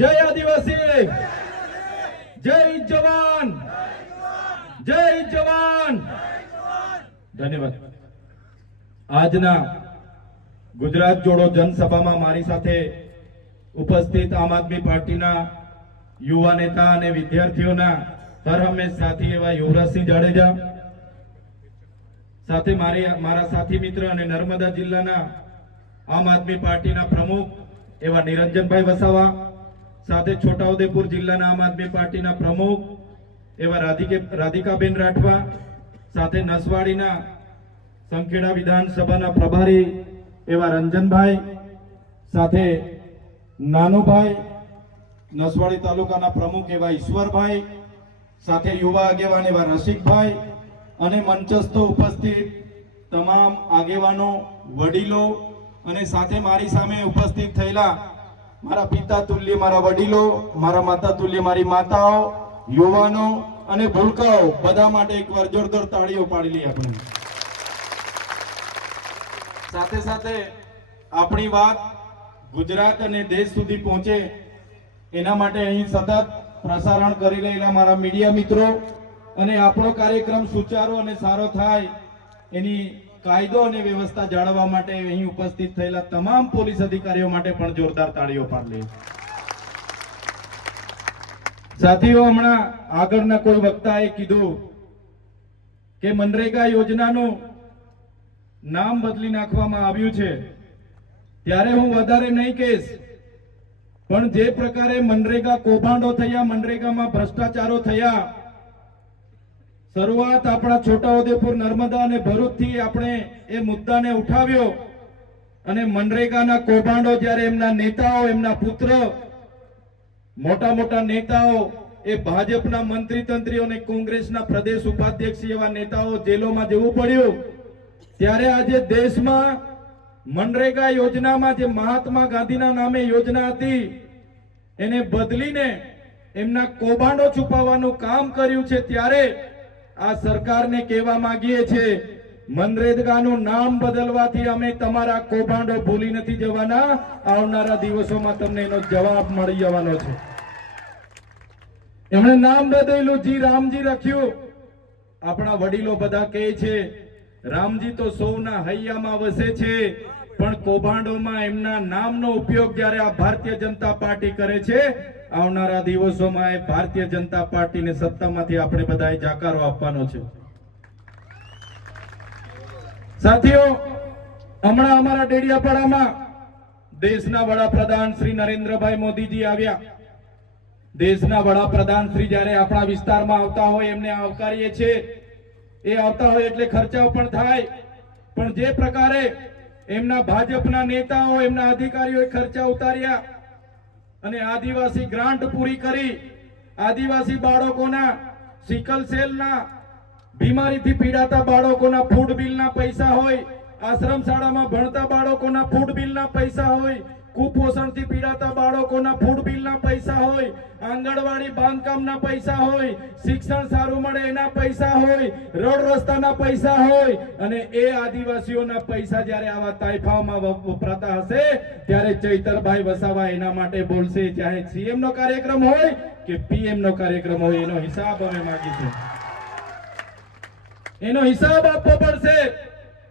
જય આદિવાસી. જય જવાન. જય જવાન. ધન્યવાદ. આજના ગુજરાત જોડો જનસભામાં મારી સાથે ઉપસ્થિત આમ આદમી પાર્ટીના યુવા નેતા અને વિદ્યાર્થીઓના હર હંમેશ સાથી એવા યુવરાજસિંહ જાડેજા, સાથે મારી, મારા સાથી મિત્ર અને નર્મદા જિલ્લાના આમ આદમી પાર્ટીના પ્રમુખ એવા નિરંજનભાઈ વસાવા સાથે છોટાઉદેપુર જિલ્લાના આમ આદમી પાર્ટીના પ્રમુખ એવા રાધિકે રાધિકાબેન રાઠવા સાથે નસવાડીના સંખેડા વિધાનસભાના પ્રભારી એવા રંજનભાઈ સાથે નાનુભાઈ, નસવાડી તાલુકાના પ્રમુખ એવા ઈશ્વરભાઈ, સાથે યુવા આગેવાન એવા રસિકભાઈ અને મંચસ્થ ઉપસ્થિત તમામ આગેવાનો, વડીલો અને સાથે મારી સામે ઉપસ્થિત થયેલા મારા પિતા તુલ્ય, મારા વડીલો, મારા માતા તુલ્ય, મારી માતાઓ, યુવાનો અને ભૂલકાઓ બધા માટે એક વાર જોરદાર તાળીઓ પાડી લઈએ આપણે. સાથે સાથે આપણી વાત ગુજરાત અને દેશ સુધી પહોંચે એના માટે અહીં સતત પ્રસારણ કરી રહેલા મારા મીડિયા મિત્રો અને આપણો કાર્યક્રમ સુચારો અને સારો થાય એની કાયદો અને વ્યવસ્થા જાળવવા માટે અહીં ઉપસ્થિત થયેલા તમામ પોલીસ અધિકારીઓ માટે પણ જોરદાર તાળીઓ પાડલી. સાથીઓ, હમણાં આગળના કોઈ વક્તાએ કીધું કે મનરેગા યોજનાનું નામ બદલી નાખવામાં આવ્યું છે. ત્યારે હું વધારે નહીં કહીશ, પણ જે પ્રકારે મનરેગા કૌભાંડો થયા, મનરેગામાં ભ્રષ્ટાચારો થયા શરૂઆત આપણા છોટાઉદેપુર નર્મદા અને ભરૂચથી આપણે એ મુદ્દાને ઉઠાવ્યો અને મનરેગાના કૌભાંડો જ્યારે એમના નેતાઓ, એમના પુત્ર, મોટા મોટા નેતાઓ, એ ભાજપના મંત્રી તંત્રીઓ અને કોંગ્રેસના પ્રદેશ ઉપાધ્યક્ષ એવા નેતાઓ જેલોમાં જવું પડ્યું, ત્યારે આજે દેશમાં મનરેગા યોજનામાં જે મહાત્મા ગાંધીના નામે યોજના હતી, એને બદલીને એમના કૌભાંડો છુપાવવાનું કામ કર્યું છે, ત્યારે આ સરકારને કહેવા માંગીએ છીએ, મનરેગાનું નામ બદલવાથી અમે તમારા કૌભાંડો ભૂલી નથી જવાના. આવનારા દિવસોમાં તમને એનો જવાબ મળી જવાનો છે. એમણે નામ બદલ્યું, જી રામજી રાખ્યું. આપણા વડીલો બધા કહે છે, રામજી તો સૌના હૈયામાં વસે છે, પણ કૌભાંડોમાં એમના નામનો ઉપયોગ જ્યારે આ ભારતીય જનતા પાર્ટી કરે છે આવનારા દિવસોમાં ભારતીય જનતા પાર્ટીને સત્તામાંથી આપણે બધાએ જાકારો આપવાનો છે. સાથીઓ, હમણાં અમારા ડેડિયાપાડામાં દેશના વડાપ્રધાન શ્રી નરેન્દ્રભાઈ મોદીજી આવ્યા. દેશના વડાપ્રધાન શ્રી જ્યારે આપણા વિસ્તારમાં આવતા હોય, એમને આવકારીએ છીએ. એ આવતા હોય એટલે ખર્ચાઓ પણ થાય. પણ જે પ્રકારે એમના ભાજપના નેતાઓ, એમના અધિકારીઓએ ખર્ચા ઉતાર્યા અને આદિવાસી ગ્રાન્ટ પૂરી કરી. આદિવાસી બાળકોના સિકલ સેલના બીમારીથી પીડાતા બાળકોના ફૂડ બિલના પૈસા હોય આશ્રમ શાળામાં ભણતા બાળકોના ફૂડ બિલના પૈસા હોય કુપોષણથી પીડાતા બાળકોના ફૂડ બિલના પૈસા હોય, આંગણવાડી બાંધકામના પૈસા હોય, શિક્ષણ સારું મળે એના પૈસા હોય, રોડ રસ્તાના પૈસા હોય, અને એ આદિવાસીઓના પૈસા જ્યારે આવા તાઇફામાં વપરાતા હશે, ત્યારે ચૈતરભાઈ વસાવા એના માટે બોલશે, ચાહે સીએમ નો કાર્યક્રમ હોય કે પીએમ નો કાર્યક્રમ હોય, એનો હિસાબ અમે માગીશું. એનો હિસાબ આપવો પડશે.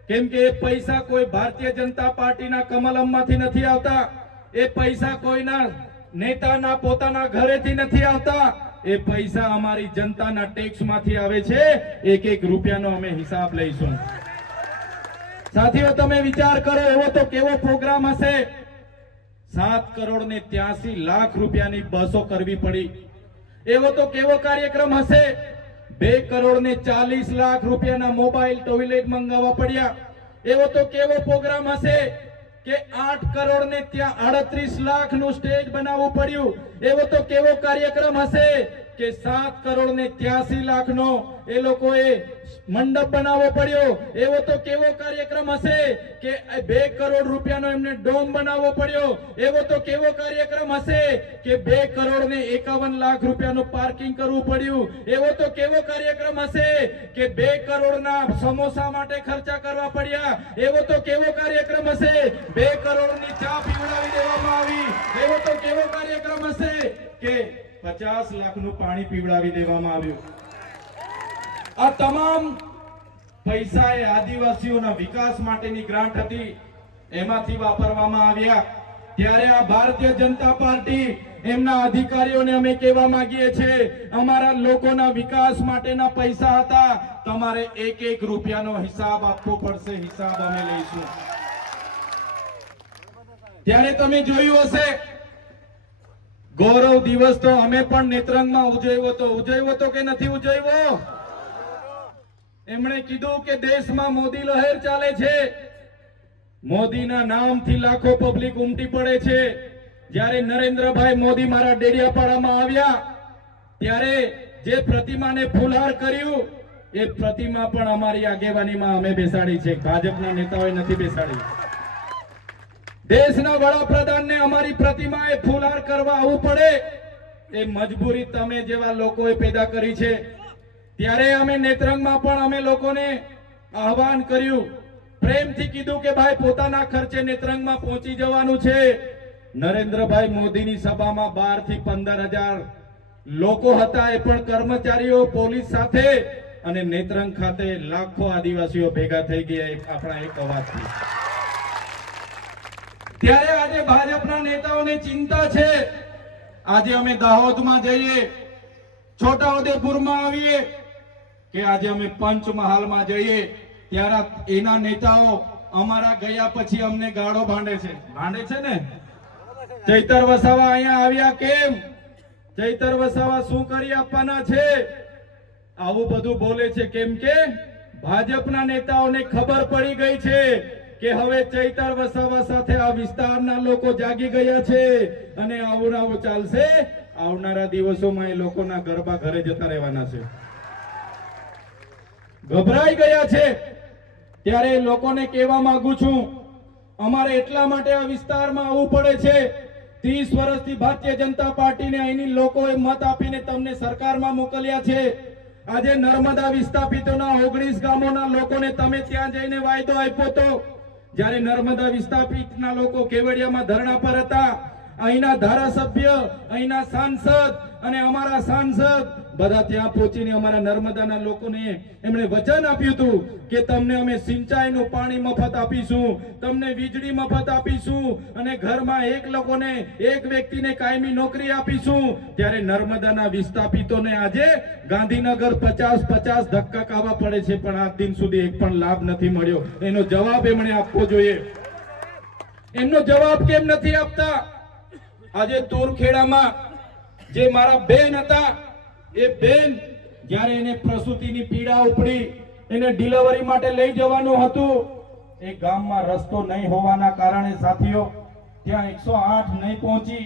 કેમ કે એ પૈસા કોઈ ભારતીય જનતા પાર્ટીના કમલમમાંથી નથી આવતા. એ પૈસા કોઈના નેતાના પોતાના ઘરેથી નથી આવતા. એ પૈસા અમારી જનતાના ટેક્સમાંથી આવે છે. એક એક રૂપિયાનો અમે હિસાબ લઈશું. સાથીઓ, તમે વિચાર કરો, એવો તો કેવો પ્રોગ્રામ હશે? સાત કરોડ ને ત્યાસી લાખ રૂપિયાની બસો કરવી પડી. એવો તો કેવો કાર્યક્રમ હશે? બે કરોડ ને ચાલીસ લાખ રૂપિયાના મોબાઈલ ટોયલેટ મંગાવવા પડ્યા. એવો તો કેવો પ્રોગ્રામ હશે કે આઠ કરોડ ને ત્યાં આડત્રીસ લાખનું સ્ટેજ બનાવવું પડ્યું? એવો તો કેવો કાર્યક્રમ હશે કે સાત કરોડ ને ત્યાસી લાખ નો એ લોકોએ મંડપ બનાવવો પડ્યો. એવો તો કેવો કાર્યક્રમ હશે કે બે કરોડ રૂપિયાનો એમને ડોમ બનાવવો પડ્યો. એવો તો કેવો કાર્યક્રમ હશે કે બે કરોડ ને એકાવન લાખ રૂપિયાનું પાર્કિંગ કરવું પડ્યું. એવો તો કેવો કાર્યક્રમ હશે કે બે કરોડના સમોસા માટે ખર્ચા કરવા પડ્યા. એવો તો કેવો કાર્યક્રમ હશે? બે કરોડની ચા પીવડાવી દેવામાં આવી. એવો તો કેવો કાર્યક્રમ હશે કે પચાસ લાખનું પાણી પીવડાવી દેવામાં આવ્યું. આ તમામ પૈસા એ આદિવાસીઓના વિકાસ માટેની ગ્રાન્ટ હતી. એમાંથી વાપરવામાં આવ્યા. ત્યારે આ ભારતીય જનતા પાર્ટી એમના અધિકારીઓને અમે કહેવા માંગીએ છીએ, અમારા લોકોના વિકાસ માટેના પૈસા હતા. તમારે એક એક રૂપિયાનો હિસાબ આપવો પડશે, હિસાબ અમે લઈશું. ત્યારે તમે જોયું હશે ગૌરવ દિવસ તો અમે પણ નેત્રંગમાં ઉજવ્યો તો ઉજવ્યો તો કે નથી ઉજવ્યો? એમણે કીધું કે દેશમાં મોદી લહેર ચાલે છે. મોદીના નામથી લાખો પબ્લિક ઉમટી પડે છે. જ્યારે નરેન્દ્રભાઈ મોદી મારા ડેડિયાપાડામાં આવ્યા, ત્યારે જે પ્રતિમાને ફુલહાર કર્યું, એ પ્રતિમા પણ અમારી આગેવાનીમાં અમે બેસાડી છે. ભાજપના નેતાઓએ નથી બેસાડી. દેશના વડાપ્રધાનને અમારી પ્રતિમાએ ફુલહાર કરવા આવવું પડે. એ મજબૂરી તમે જેવા લોકોએ પેદા કરી છે. ત્યારે અમે નેત્રંગમાં પણ અમે લોકોને આહવાન કર્યું. પ્રેમથી કીધું કે ભાઈ પોતાના ખર્ચે નેત્રંગમાં પહોંચી જવાનું છે. નરેન્દ્રભાઈ મોદીની સભામાં બારથી પંદર હજાર લોકો હતા. એ પણ કર્મચારીઓ, પોલીસ સાથે અને નેત્રંગ ખાતે લાખો આદિવાસીઓ ભેગા થઈ ગયા. આપણા એક અવાજથી ત્યારે આજે ભાજપના નેતાઓને ચિંતા છે. આજે અમે દાહોદમાં જઈએ છોટાઉદેપુરમાં આવીએ કે આજે અમે પંચમહાલમાં જઈએ. ત્યારે એના નેતાઓ અમારા ગયા પછી અમને ગાળો ભાંડે છે. ભાંડે છે ને? ચૈતર વસાવા અહીંયા આવ્યા કેમ? ચૈતર વસાવા શું કરી આપવાના છે? આવું બધું બોલે છે કેમ કે ભાજપના નેતાઓને ખબર પડી ગઈ છે. કે હવે ચૈતર વસાવા સાથે આ વિસ્તારના લોકો જાગી ગયા છે અને આવું ને આવું ચાલશે. આવનારા દિવસોમાં એ લોકોના ગરબા ઘરે જતા રહેવાના છે. ગભરાઈ ગયા છે. ત્યારે લોકોને કહેવા માંગુ છું, અમારે એટલા માટે આ વિસ્તારમાં આવવું પડે છે. ત્રીસ વર્ષથી ભારતીય જનતા પાર્ટીને અહીંની લોકોએ મત આપીને તમને સરકારમાં મોકલ્યા છે. આજે નર્મદા વિસ્થાપિતોના ઓગણીસ ગામોના લોકોને તમે ત્યાં જઈને વાયદો આપ્યો તો જ્યારે નર્મદા વિસ્થાપિતના લોકો કેવડિયામાં ધરણા પર હતા, અહીંના ધારાસભ્ય, અહીંના સાંસદ અને અમારા સાંસદ બધા ત્યાં પહોંચીને અમારા નર્મદાના લોકોને એમણે વચન આપ્યું હતું કે તમને અમે સિંચાઈનું પાણી મફત આપીશું, તમને વીજળી મફત આપીશું અને ઘરમાં એક લોકોને, એક વ્યક્તિને કાયમી નોકરી આપીશું. ત્યારે નર્મદાના વિસ્થાપિતોને આજે ગાંધીનગર પચાસ પચાસ ધક્કા ખાવા પડે છે, પણ આજ દિન સુધી એક પણ લાભ નથી મળ્યો. એનો જવાબ એમણે આપવો જોઈએ. એમનો જવાબ કેમ નથી આપતા? આજે તુરખેડામાં જે મારા બેન હતા એ બેન જ્યારે એને પ્રસૂતિની પીડા ઉપડી, એને ડિલિવરી માટે લઈ જવાનું હતું, એ ગામમાં રસ્તો નહીં હોવાના કારણે સાથીઓ, ત્યાં એકસો આઠ નહીં પહોંચી,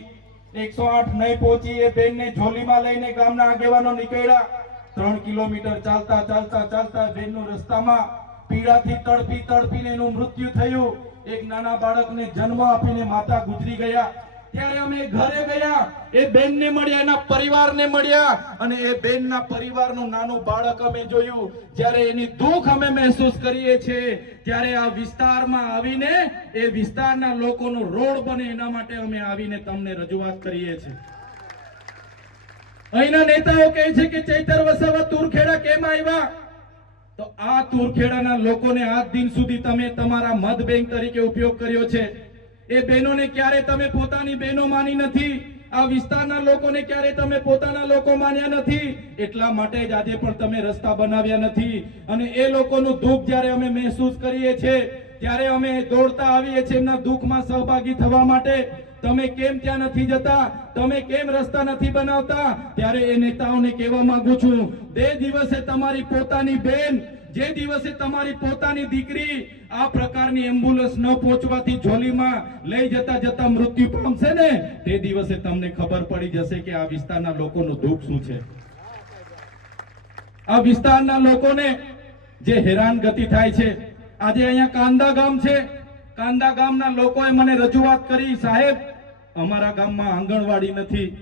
એકસો આઠ નહીં પહોંચી એ બેનને ઝોલીમાં લઈને ગામના આગેવાનો નીકળ્યા. ત્રણ કિલોમીટર ચાલતા ચાલતા ચાલતા બેનનું રસ્તામાં પીડાથી તડપી તડપીને એનું મૃત્યુ થયું. એક નાના બાળકને જન્મ આપીને માતા ગુજરી ગયા. ત્યારે અમે ઘરે ગયા, એ બેનને મળ્યા, એના પરિવારને મળ્યા અને એ બેનના પરિવારનું નાનું બાળક અમે જોયું. જ્યારે એની દુઃખ અમે મહેસૂસ કરીએ છીએ, ત્યારે આ વિસ્તારમાં આવીને એ વિસ્તારના લોકોનો રોડ બને એના માટે અમે આવીને તમને રજૂઆત કરીએ છીએ. અહીંના નેતાઓ કહે છે કે, ચૈતર વસાવા તુરખેડા કેમ આવ્યા? તો આ તુરખેડાના લોકોને આજ દિન સુધી તમે તમારા મત બેંક તરીકે ઉપયોગ કર્યો છે. એ બહેનોને ક્યારે તમે પોતાની બહેનો માની નથી? આ વિસ્તારના લોકોને ક્યારે તમે પોતાના લોકો માન્યા નથી? એટલા માટે જ આજે પણ તમે રસ્તા બનાવ્યા નથી. અને એ લોકોનું દુઃખ જ્યારે અમે મહેસૂસ કરીએ છીએ, ત્યારે અમે દોડતા આવીએ છીએ એમના દુઃખમાં સહભાગી થવા માટે. તમે કેમ ત્યાં નથી જતા? તમે કેમ રસ્તા નથી બનાવતા? ત્યારે એ નેતાઓને કહેવા માંગુ છું, બે દિવસે તમારી પોતાની બેન જે દિવસે તમારી પોતાની દીકરી આ પ્રકારની એમ્બ્યુલન્સ ન પહોંચવાથી ઝોલીમાં લઈ જતા જતા મૃત્યુ પામશે ને, તે દિવસે તમને ખબર પડી જશે કે આ વિસ્તારના લોકોનું દુઃખ શું છે. આ વિસ્તારના લોકોને જે હેરાનગતિ થાય છે, આજે અહીંયા કાંદા ગામ છે. કાંદા ગામના લોકોએ મને રજૂઆત કરી, સાહેબ, અમારા ગામમાં આંગણવાડી નથી.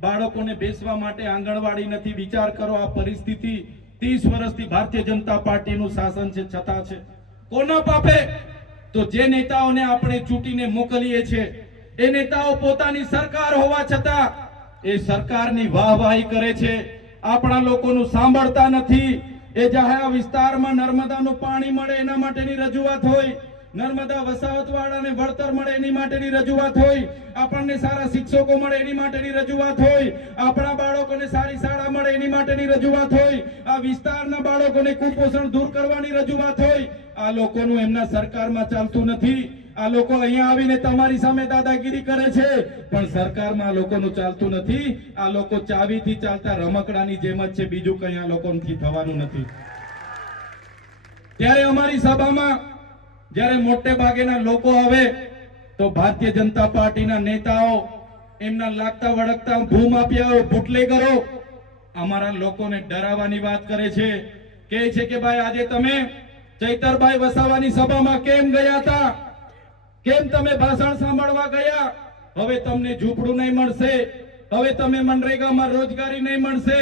બાળકોને બેસવા માટે આંગણવાડી નથી. વિચાર કરો આ પરિસ્થિતિ ત્રીસ વર્ષથી ભારતીય જનતા પાર્ટીનું શાસન છે, છતાં છે. કોના પાપે? તો જે નેતાઓને આપણે ચૂંટીને મોકલીએ છીએ, એ નેતાઓ પોતાની સરકાર હોવા છતાં એ સરકારની વાહવાહી કરે છે. આપણા લોકોનું સાંભળતા નથી. એ જાહેર વિસ્તારમાં નર્મદાનું પાણી મળે એના માટેની રજૂઆત હોય નર્મદા વસાહતવાળાને વળતર મળે એની માટેની રજૂઆત હોય, આપણને સારા શિક્ષકો મળે એની માટેની રજૂઆત હોય, આપણા બાળકોને સારી શાળા મળે એની માટેની રજૂઆત હોય, આ વિસ્તારના બાળકોને કુપોષણ દૂર કરવાની રજૂઆત હોય, આ લોકોનું એમના સરકારમાં ચાલતું નથી. આ લોકો અહીંયા આવીને તમારી સામે દાદાગીરી કરે છે, પણ સરકારમાં આ લોકોનું ચાલતું નથી. આ લોકો ચાવીથી ચાલતા રમકડાની જેમ જ છે, બીજું કંઈ આ લોકોથી થવાનું નથી. ત્યારે અમારી સભામાં જ્યારે મોટે ભાગેના લોકો આવે, તો ભારતીય જનતા પાર્ટીના નેતાઓ એમના લાગતા વળગતા ભૂમાફિયાઓ બુટલેગરો અમારા લોકોને ડરાવવાની વાત કરે છે. કે છે કે ભાઈ, આજે તમે ચૈતરભાઈ વસાવાની સભામાં કેમ ગયા હતા? કેમ તમે ભાષણ સાંભળવા ગયા? હવે તમને ઝૂંપડું નહીં મળશે. હવે તમે મનરેગામાં રોજગારી નહીં મળશે.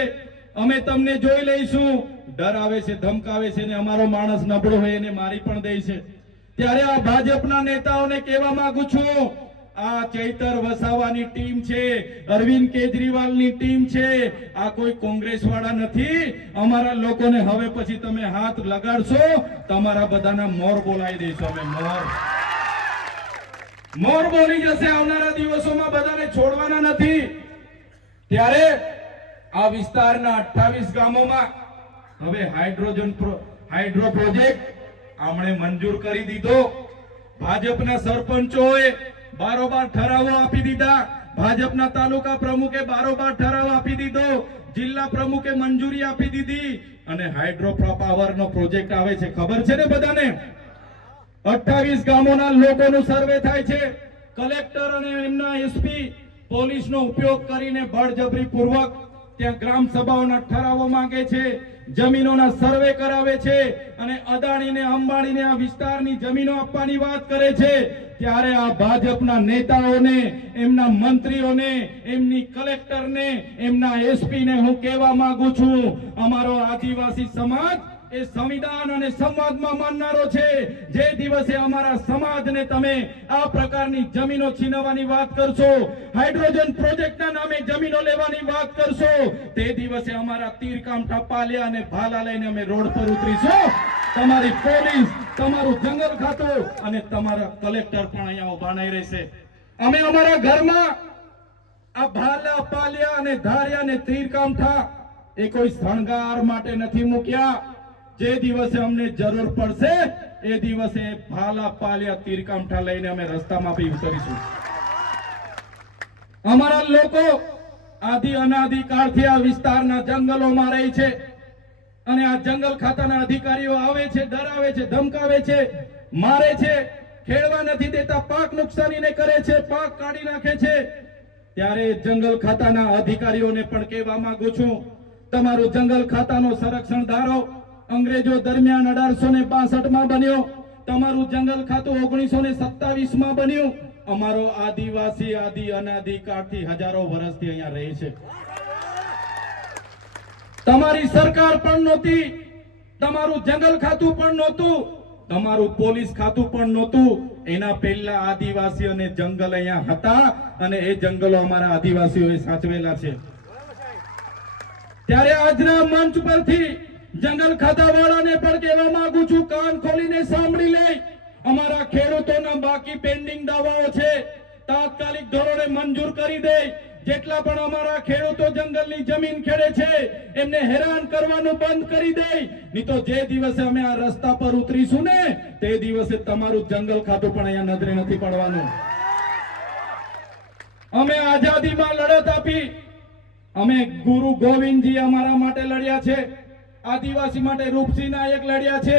અમે તમને જોઈ લઈશું. ડરાવે છે, ધમકાવે છે ને અમારો માણસ નબળો હોય એને મારી પણ દે છે. ત્યારે આ ભાજપના નેતાઓને કહેવા માંગુ છું, આ ચૈતર વસાવાની ટીમ છે, અરવિંદ કેજરીવાલની ટીમ છે, આ કોઈ કોંગ્રેસ વાળા નથી, અમારા લોકોને હવે પછી તમે હાથ લગાડશો, તમારા બધાના મોર બોલાવી દઈશું અમે, મોર. મોર બોલી જશે આવનારા દિવસોમાં બધાને છોડવાના નથી. ત્યારે આ વિસ્તારના 28 ગામોમાં હવે હાઇડ્રોજન હાઇડ્રો પ્રોજેક્ટ આમણે મંજૂર કરી દીધો. ભાજપના સરપંચોએ બારોબાર ઠરાવો આપી દીધા. ભાજપના તાલુકા પ્રમુખે બારોબાર ઠરાવ આપી દીધો. જિલ્લા પ્રમુખે મંજૂરી આપી દીધી. અને હાઇડ્રો પાવરનો પ્રોજેક્ટ આવે છે. ખબર છે ને બધાને? અઠ્ઠાવીસ ગામોના લોકોનું સર્વે થાય છે. કલેક્ટર અને એમના એસપી પોલીસનો ઉપયોગ કરીને બળજબરી પૂર્વક ત્યાં ગ્રામ સભાઓના ઠરાવો માંગે છે, જમીનોના સર્વે કરાવે છે અને અદાણીને, અંબાણીને આ વિસ્તારની જમીનો આપવાની વાત કરે છે. ત્યારે આ ભાજપના નેતાઓને, એમના મંત્રીઓને, એમની કલેક્ટરને, એમના એસપીને હું કહેવા માંગુ છું, અમારો આદિવાસી સમાજ એ સંવિધાન અને સંવાદમાં માનનારો છે. જે દિવસે અમારા સમાજને તમે આ પ્રકારની જમીનો છીનવવાની વાત કરશો, હાઇડ્રોજન પ્રોજેક્ટના નામે જમીનો લેવાની વાત કરશો, તે દિવસે અમારા તીરકામઠા પાલિયા અને ભાલા લઈને અમે રોડ પર ઉતરીશું. તમારી પોલીસ, તમારું જંગલ ખાતું અને તમારા કલેક્ટર પણ અહીંયા ઊભા નહીં રહેશે. અમે અમારા ઘરમાં આ ભાલા, પાલિયા અને ધાર્યા અને તીરકામઠા એ કોઈ શણગાર માટે નથી મૂક્યા. જે દિવસે અમને જરૂર પડશે, એ દિવસે ભાલા પાલિયા તીરકામઠા લઈને અમે રસ્તામાં બી ઉતરીશું અમારા લોકો આદિ અનાદિ કાળથી આ વિસ્તારના જંગલોમાં રહે છે. અને આ જંગલ ખાતાના અધિકારીઓ આવે છે, ડરાવે છે, ધમકાવે છે, મારે છે, ખેડવા નથી દેતા, પાક નુકસાનીને કરે છે, પાક કાઢી નાખે છે. ત્યારે જંગલ ખાતાના અધિકારીઓને પણ કહેવા માંગુ છું, તમારું જંગલ ખાતાનો સંરક્ષણ ધારો. અંગ્રેજો દરમિયાન અઢારસો ને માં બન્યો. તમારું જંગલ ખાતું ઓગણીસો ને માં બન્યું. અમારો આદિવાસી, આદિ, અનાદિ કાળથી હજારો વર્ષથી અહીંયા રહે છે. તમારી સરકાર પણ નહોતી. તમારું જંગલ ખાતું પણ નહોતું. તમારું પોલીસ ખાતું પણ નહોતું. એના પહેલા આદિવાસી અને જંગલ અહીંયા હતા અને એ જંગલો અમારા આદિવાસીઓએ સાચવેલા છે. ત્યારે આજના મંચ પરથી જંગલ ખાતા વાળાને પણ કહેવા માંગુ છું, કાન ખોલીને સાંભળી લે. અમારા ખેડૂતોના બાકી પેન્ડિંગ દાવાઓ છે. તાત્કાલિક ધોરણે મંજૂર કરી દે. જેટલા પણ અમારા ખેડૂતો જંગલની જમીન ખેડે છે, એમને હેરાન કરવાનું બંધ કરી દે. નહીં તો જે દિવસે અમે આ રસ્તા પર ઉતરીશું ને, તે દિવસે તમારું જંગલ ખાતું પણ અહીંયા નજરે નથી પડવાનું. અમે આઝાદીમાં લડત આપી. અમે ગુરુ ગોવિંદજી અમારા માટે લડ્યા છે. આદિવાસી માટે રૂપસિંહ નાયક લડ્યા છે,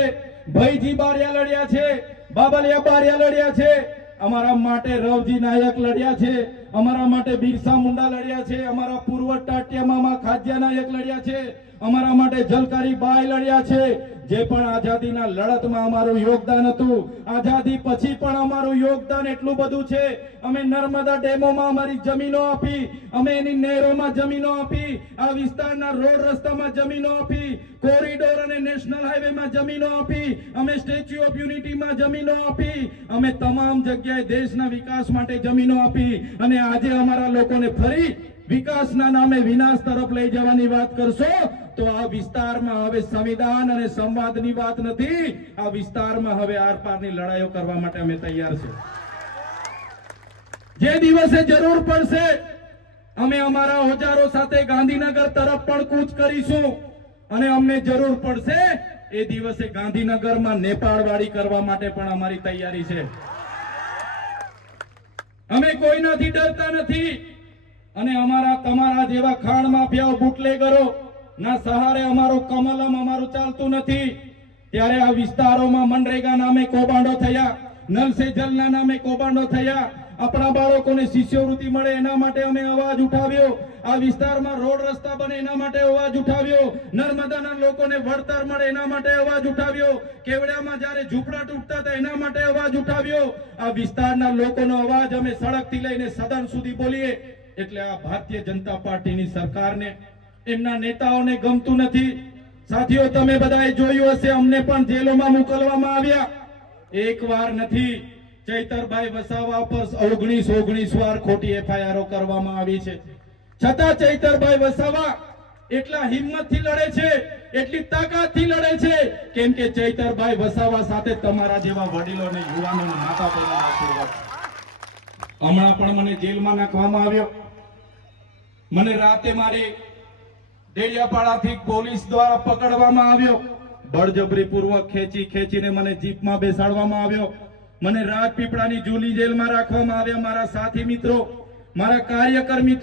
ભયજી બારિયા લડ્યા છે, બાબલિયા બારિયા લડ્યા છે. અમારા માટે રવજી નાયક લડ્યા છે, અમારા માટે બિરસા મુંડા લડ્યા છે, અમારા પૂર્વ ટાટિયામાં ખાજ્યા નાયક લડ્યા છે, અમારા માટે જલકારી બાઈ લડ્યા છે. જે પણ આઝાદીના લડતમાં અમારું યોગદાન હતું, આઝાદી પછી પણ અમારું યોગદાન એટલું બધું છે. અમે નર્મદા ડેમોમાં અમારી જમીનો આપી, અમે એની નહેરોમાં જમીનો આપી, આ વિસ્તારના રોડ રસ્તામાં જમીનો આપી, કોરિડોર અને નેશનલ હાઈવેમાં જમીનો આપી, અમે સ્ટેચ્યુ ઓફ યુનિટીમાં જમીનો આપી, અમે તમામ જગ્યાએ દેશના વિકાસ માટે જમીનો આપી અને આજે અમારા લોકોને ફરી વિકાસના નામે વિનાશ તરફ લઈ જવાની વાત કરશો. તો આ વિસ્તારમાં હવે સંવિધાન અને સંવાદની વાત નથી. આ વિસ્તારમાં હવે આરપારની લડાઈઓ કરવા માટે અમે તૈયાર છે જે દિવસે જરૂર પડશે, અમે અમારા ઓજારો સાથે ગાંધીનગર તરફ પણ કૂચ કરીશું. અને અમને જરૂર પડશે, એ દિવસે ગાંધીનગરમાં નેપાળવાળી કરવા માટે પણ અમારી તૈયારી છે. અમે કોઈનાથી ડરતા નથી. અને અમારા તમારા જેવા ખાણ માફિયાઓ, બુટલેગરો ના સહારે અમારો કમલમ અમારું ચાલતું નથી. ત્યારે આ વિસ્તારોમાં મનરેગા નામે કૌભાંડો થયા, નલ સે જલના નામે કૌભાંડો થયા. આપણા બાળકોને શિષ્યવૃત્તિ મળે એના માટે અમે અવાજ ઉઠાવ્યો. આ વિસ્તારમાં રોડ રસ્તા બને એના માટે અવાજ ઉઠાવ્યો. નર્મદાના લોકોને વળતર મળે એના માટે અવાજ ઉઠાવ્યો. કેવડિયામાં જ્યારે ઝૂંપડા તૂટતા હતા એના માટે અવાજ ઉઠાવ્યો. આ વિસ્તારના લોકોનો અવાજ અમે સડકથી લઈને સદન સુધી બોલીએ. એટલે આ ભારતીય જનતા પાર્ટીની સરકારને એમના નેતાઓને ગમતું નથી. સાથીઓ, તમે બધાએ જોયું હશે, અમને પણ જેલોમાં મોકલવામાં આવ્યા. એક વાર નથી, ચૈતરભાઈ વસાવા પર ઓગણીસ ઓગણીસ વાર ખોટી એફઆઈઆરો કરવામાં આવી છે. છતાં ચૈતરભાઈ વસાવા એટલા હિંમતથી લડે છે, એટલી તાકાતથી લડે છે, કેમ કે ચૈતરભાઈ વસાવા સાથે તમારા જેવા વડીલો અને યુવાનો માતા બહેનોના આશીર્વાદ. હમણાં પણ મને જેલમાં નાખવામાં આવ્યો. મને રાતે મારી ડેડિયાપાડાથી પોલીસ દ્વારા પકડવામાં આવ્યો. બળજબરીપૂર્વક ખેંચી ખેંચીને મને જીપમાં બેસાડવામાં આવ્યો. મને રાજપીપળાની જૂની જેલમાં રાખવામાં આવ્યા મારા સાથી મિત્રો, મારા કાર્યકર મિત્રો.